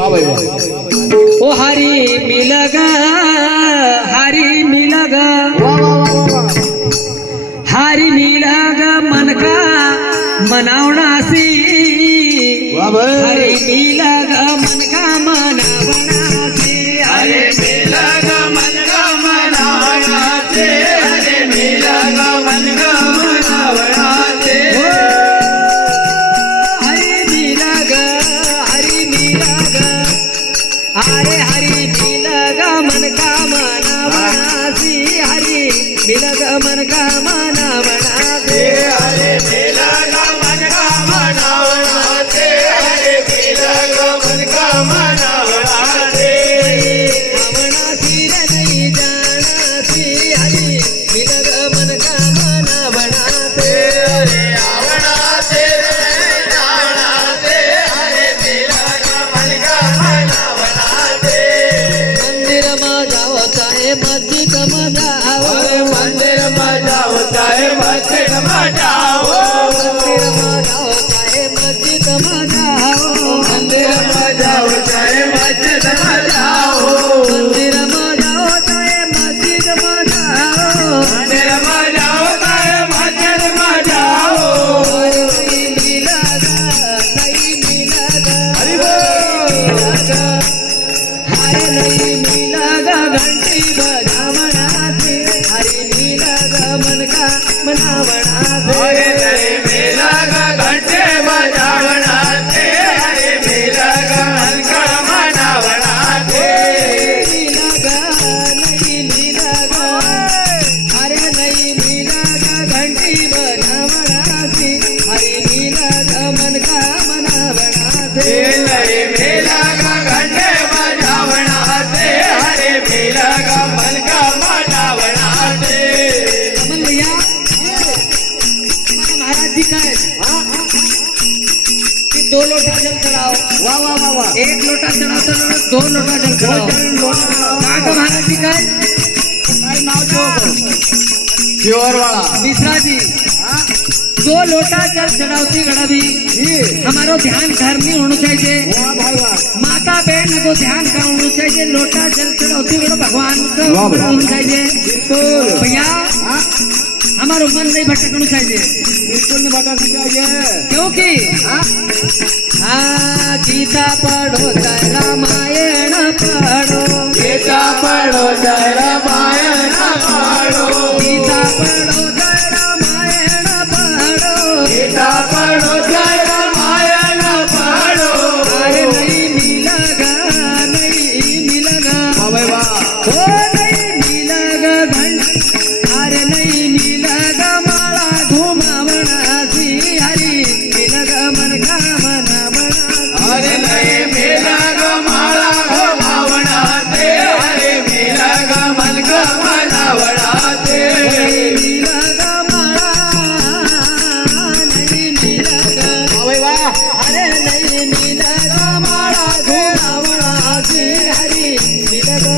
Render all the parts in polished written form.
वाह भाई वाह। ओ हरी मिलग वाह वाह वाह वाह। हरी मिलग मन का मनावणासी वाह भाई। हरी मिलग मन का मनावणासी हरे मिलग मन का मनावणाचे हरे मिलग मन का मनावणाचे हरी मिलग अरे हरी मिलग मन का मनावणासी हरी मिलग मन का मनावणासी हरे मिलग मन का मनावणाचे हरे मिलग मन का मनावणाचे आवणासी रे नहीं जाणासी हरी मिलग मन का मनावणासी हरे आवणाचे जाणाचे हरे मिलग मन का मनावणाचे मंदिर में जाओ चाहे मस्जिद में जाओ मंदिर में जाओ चाहे मस्जिद में जाओ मंदिर में जाओ चाहे मस्जिद में जाओ मंदिर में जाओ चाहे मस्जिद में जाओ मंदिर में जाओ चाहे मस्जिद में जाओ मंदिर में जाओ चाहे मस्जिद में जाओ नहीं मिलेगा नहीं मिलेगा हरि बोल। हरे नहीं मिलेगा घंटी बजावना से हरे मिलेगा मन का मनावना हरे से नहीं मिलेगा घंटे बजावनाते हरे मिलेगा मन का मनावनाते मिलेगा नहीं मिलेगा हरे नहीं मिलेगा घंटी बजावना से हरे मिलेगा मन का मनावना से नहीं मिलेगा घंटे बजावनाते हरे मिलेगा मन का मनावनाते कमल भैया हमारा महाराज जी का है कि 2 लोटा जल चढ़ाओ वाह वाह वाह वाह। 1 लोटा चढ़ाओ तो 2 लोटा जल चढ़ाओ कहाँ का महाराज जी का है प्योर वाला। मिश्रा जी 2 लोटा जल चढ़ावती घड़ा भी हमारो ध्यान घर में होना चाहिए वाह भाई वाह। माता बहन को ध्यान का होना चाहिए लोटा जल चढ़ावती घड़ा भगवान को वाह भाई। होना चाहिए बिल्कुल। भैया हाँ, हमारो मन नहीं भटकना चाहिए बिल्कुल नहीं भटकना चाहिए। क्योंकि हाँ, हाँ गीता पढ़ो चाहे रामायण पढ़ो गीता पढ़ो जय रामायण पढ़ो गीता पढ़ो चाहे रामायण पढ़ो गीता पढ़ो जय रामायण पढ़ो अरे नहीं मिलेगा नहीं मिलेगा वाह भाई वाह। ओ नहीं मिलेगा घंट अरे नहीं मिलेगा माला घुमावना सी हरी मिलेगा मन का मनावना हरे नहीं मिलेगा माला घुमावनाते हरे मिलेगा मन का मनावनाते मिलेगा माला नहीं मिलेगा वाह भाई वाह। अरे नहीं मिलेगा माला घुमावना सी हरी मिलेगा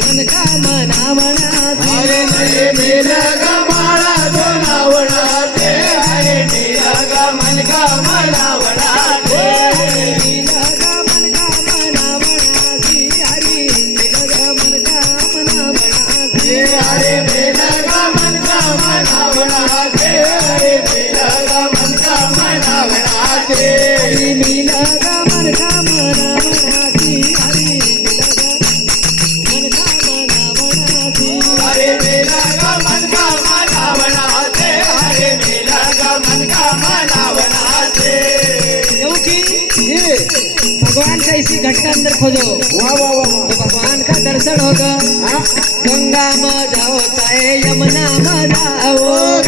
मन का मनावना हरे नहीं मिलेगा माला घुमावनाते हरे मिलेगा मन का मनावनाते मिलेगा मन का मनावना सी हरी मिलेगा मन का मनावना सी हरे मिलेगा मन का मनावनाते हरे मिलेगा मन का मनावनाते हरी मिलेगा मन का मनावना सी हरी मिलेगा मन का मनावना सी हरे मिलेगा मन का मनावनाते हरे मिलेगा मन का मनावनाते क्योंकि भगवान का इसी घट के अंदर खोजो वाह वाह वाह वाह। तो भगवान का दर्शन होगा हाँ, गंगा में जाओ चाहे यमुना में जाओ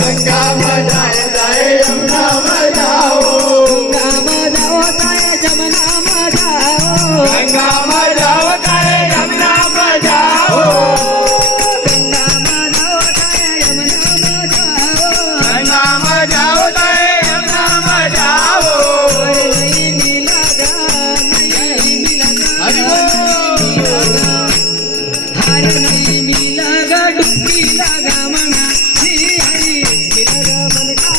गंगा में जाए जाए यमुना में जाओ गंगा में जाओ चाहे यमुना में जाओ गंगा में जाओ चाहे यमुना में जाओ गंगा में जाओ चाहे यमुना में जाओ गंगा में जाओ चाहे यमुना में जाओ अरे नहीं मिलेगा नहीं मिलेगा हरि बोल। हरे नहीं मिलेगा डुबकी लगावना सी हरी मिलेगा मन का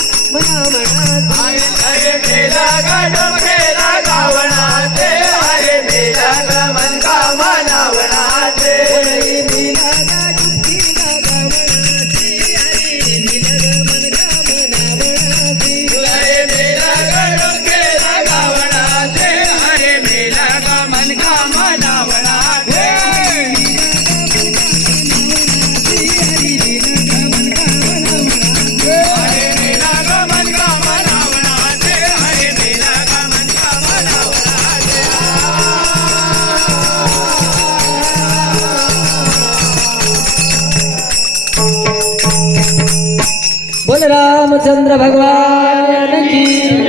रामचंद्र भगवान की